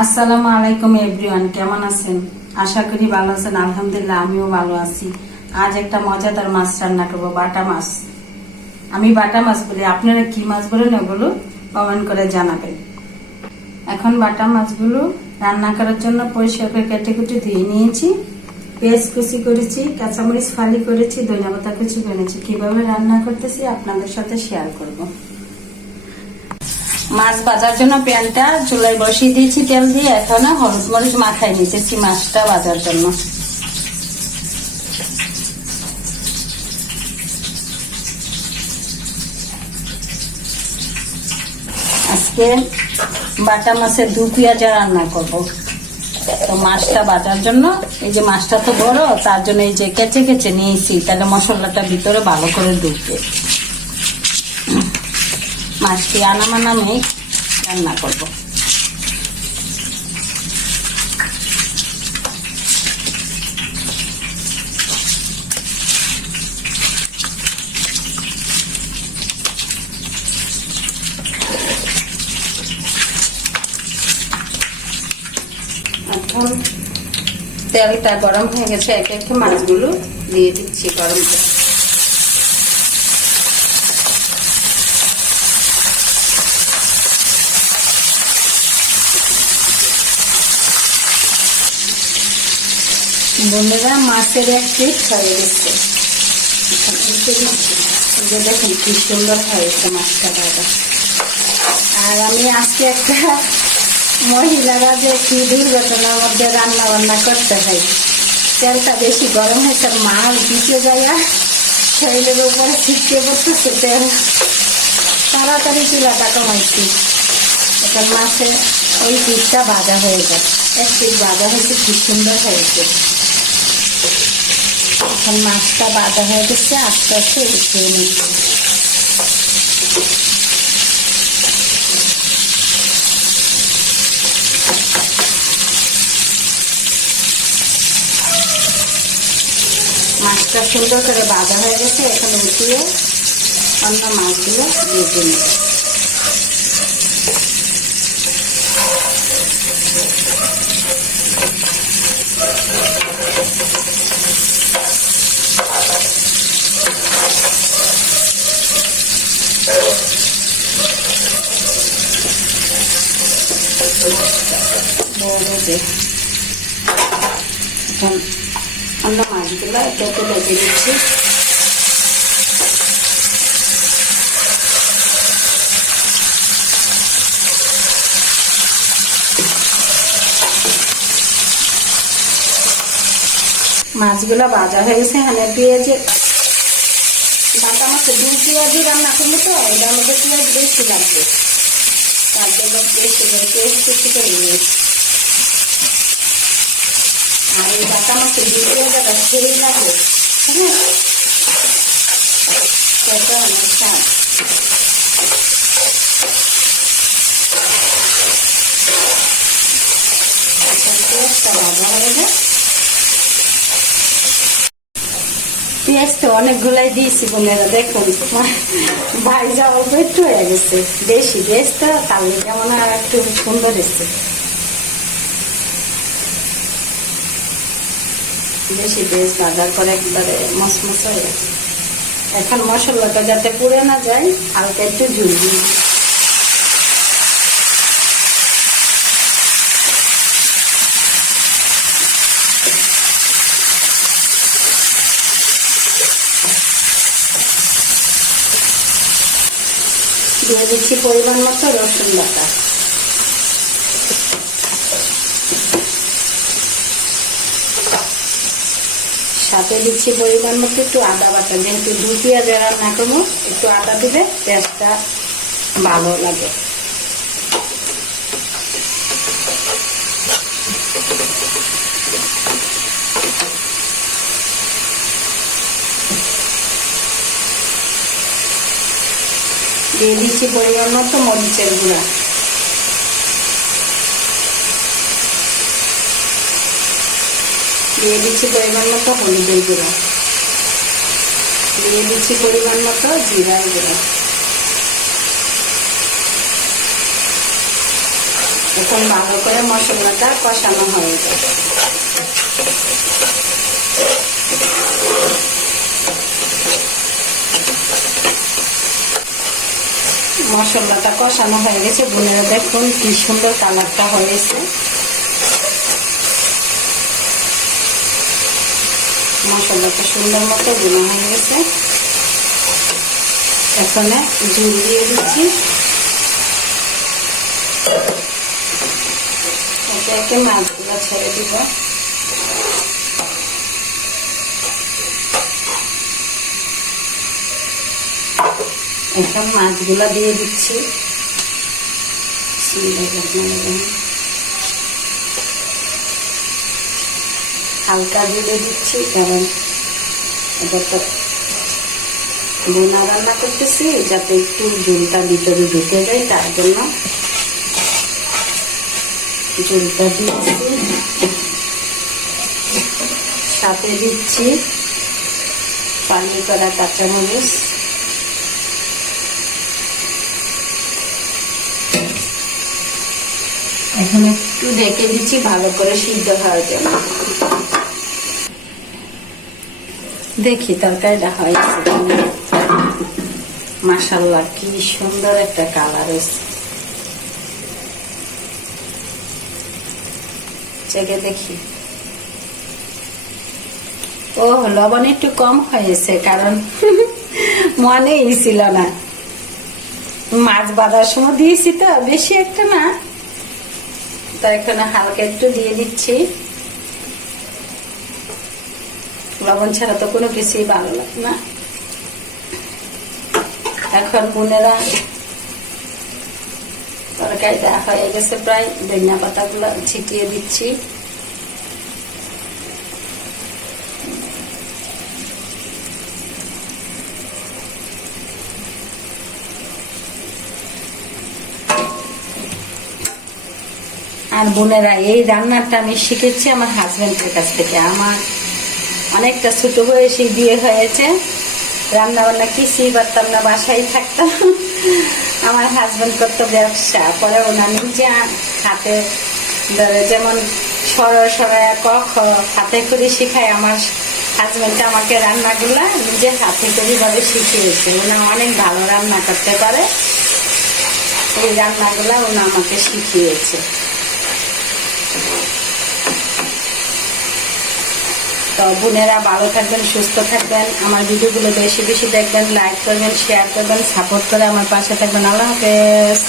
আসসালামু আলাইকুম এভরিওয়ান, কেমন আছেন? আশা করি ভালো আছেন। আলহামদুলিল্লাহ আমিও ভালো আছি। আজ একটা মজাদার মাছ রান্না করবো, বাটা মাছ। আমি বাটা মাছ বলি, আপনারা কি মাছ বলেন ওগুলো কমেন্ট করে জানাবেন। এখন বাটা মাছগুলো রান্না করার জন্য পরিষ্কার করে কেটে কুটে ধুয়ে নিয়েছি। পেঁয়াজ কুচি করেছি, কাঁচামরিচ ফালি করেছি, ধনিয়া পাতা কুচি করেছি। কিভাবে রান্না করতেছি আপনাদের সাথে শেয়ার করব। মাছ ভাজার জন্য প্যানটা চুলায় বসিয়ে দিয়েছি তেল দিয়ে। এখন হলুদ মরিচ মাখাই নিতেছি মাছটা ভাজার জন্য। আজকে বাটা মাছের দু পেঁয়াজা রান্না করব। তো মাছটা ভাজার জন্য এই যে মাছটা তো বড়, তার জন্য এই যে কেচে কেচে নিয়েছি, তাহলে মশলাটা ভিতরে ভালো করে ঢুকবে। মাছটি আনামানামে রান্না করব। এখন তেলটা গরম হয়ে গেছে, একে একে মাছগুলো দিয়ে দিচ্ছি গরম করে। বন্ধুরা, মাছের এক পিস হয়ে গেছে। দেখুন কি সুন্দর হয়েছে মাছটা ভাজা। আর আমি আজকে একটা মহিলারা যে কি দুর্ঘটনার মধ্যে রান্না বান্না করতে হয়, তেলটা বেশি গরম হয়েছে, মাছ দিতে যায় শরীরের উপরে ছিটকে পড়তেছে তেল। তাড়াতাড়ি চুলাটা কমাইছি। এখন মাছে ওই পিসটা ভাজা হয়ে যায়। এক পিস ভাজা হয়েছে, কি সুন্দর হয়েছে। এখন মাছটা ভাজা হয়ে গেছে, আস্তে আস্তে উঠিয়ে নিচ্ছি। মাছটা সুন্দর করে ভাজা হয়ে গেছে, এখন উঠিয়ে অন্য মাছগুলো দিয়ে দিন। এখন অন্য মাছগুলো একটু একটু ভেজে দিচ্ছি। মাছগুলো ভাজা হয়ে গেছে। এখানে পেঁয়াজের বাটা মাছে দু পেঁয়াজি রান্না করলে তো এটার মধ্যে পেঁয়াজ বেশি লাগবে, তার জন্য বেশি করে পেঁয়াজ বেশি করে নিয়েছি। আর এই বাটা মাছের দু পেঁয়াজটা সেই লাগে, হ্যাঁ, সেটা অনেক স্বাদ। পেঁয়াজটা ভাজা হয়ে যায়। পেঁয়াজ তো অনেকগুলাই দিয়েছি বোনেরা, দেখুন ভাইজা অল্প একটু হয়ে গেছে। বেশি পেঁয়াজটা তাহলে যেমন আর একটু সুন্দর এসছে। বেশি পেঁয়াজ ভাজার পরে একবারে মশমশ হয়ে গেছে। এখন মশলাটা যাতে পুড়ে না যায়, হালকা একটু ঝুল দিই। দিয়ে দিচ্ছি পরিমাণ মতো রসুন বাটা। সাথে দিচ্ছি পরিমাণ মতো একটু আদা বাটা। যেহেতু দু পেঁয়াজ রান্না করবো, একটু আদা দিলে টেস্টটা ভালো লাগে। দিয়ে দিচ্ছি পরিমাণ মতো মরিচের গুঁড়া। দিয়ে দিচ্ছি পরিমাণ মতো হলুদের গুঁড়া। দিয়ে দিচ্ছি পরিমাণ মতো জিরার গুঁড়া। এখন ভালো করে মশলাটা কষানো হয়ে যাবে। মশলাটা কষানো হয়ে গেছে, বোনেরা দেখুন কি সুন্দর কালারটা হয়েছে। মশলাটা সুন্দর মতো ভুনা হয়ে গেছে। এখানে ঝুল দিয়ে দিচ্ছি, একে একে মাছগুলো ছেড়ে দিব। এখন মাছগুলো দিয়ে দিচ্ছি, হালকা দিয়ে দিচ্ছি, কারণ এটা তো বোনা রান্না করতেছি, যাতে একটু ঝোলটা ভিতরে ঢুকে যায়, তার জন্য ঝোলটা দিচ্ছি। সাথে দিচ্ছি পানি করা কাঁচামরিচ, এখন একটু ঢেকে দিচ্ছি ভালো করে সিদ্ধ হওয়ার জন্য। দেখি তরকারিটা হয়েছে, মাশাআল্লাহ কি সুন্দর একটা কালার হয়েছে। চেখে দেখি। ও লবণ একটু কম হয়েছে, কারণ মনেই ছিল না, মাছ বাঁধার সময় দিয়েছি তো বেশি একটা না, তো এখানে হালকা একটু দিয়ে দিচ্ছি। লবণ ছাড়া তো কোনো কিছুই ভালো লাগে না। এখন বোনেরা তরকারিটা হয়ে গেছে প্রায়, ধনিয়া পাতাগুলো ছিটিয়ে দিচ্ছি। আর বোনেরা এই রান্নাটা আমি শিখেছি আমার হাজবেন্ডের কাছ থেকে। আমার অনেকটা ছোট বয়সে বিয়ে হয়েছে, রান্না বান্না কিছুই পারতাম না, বাসায় থাকতাম। আমার হাজবেন্ড করতো ব্যবসা, পরে ওনার নিজে হাতে ধরে, যেমন সরায়া ক খ হাতে করে শিখায় আমার হাজবেন্ড আমাকে রান্নাগুলা নিজে হাতে করে ভাবে শিখিয়েছে। ওনা অনেক ভালো রান্না করতে পারে, এই রান্নাগুলা ওনা আমাকে শিখিয়েছে। তো বোনেরা ভালো থাকবেন, সুস্থ থাকবেন, আমার ভিডিওগুলো বেশি বেশি দেখবেন, লাইক করবেন, শেয়ার করবেন, সাপোর্ট করে আমার পাশে থাকবেন। আল্লাহ হাফেজ।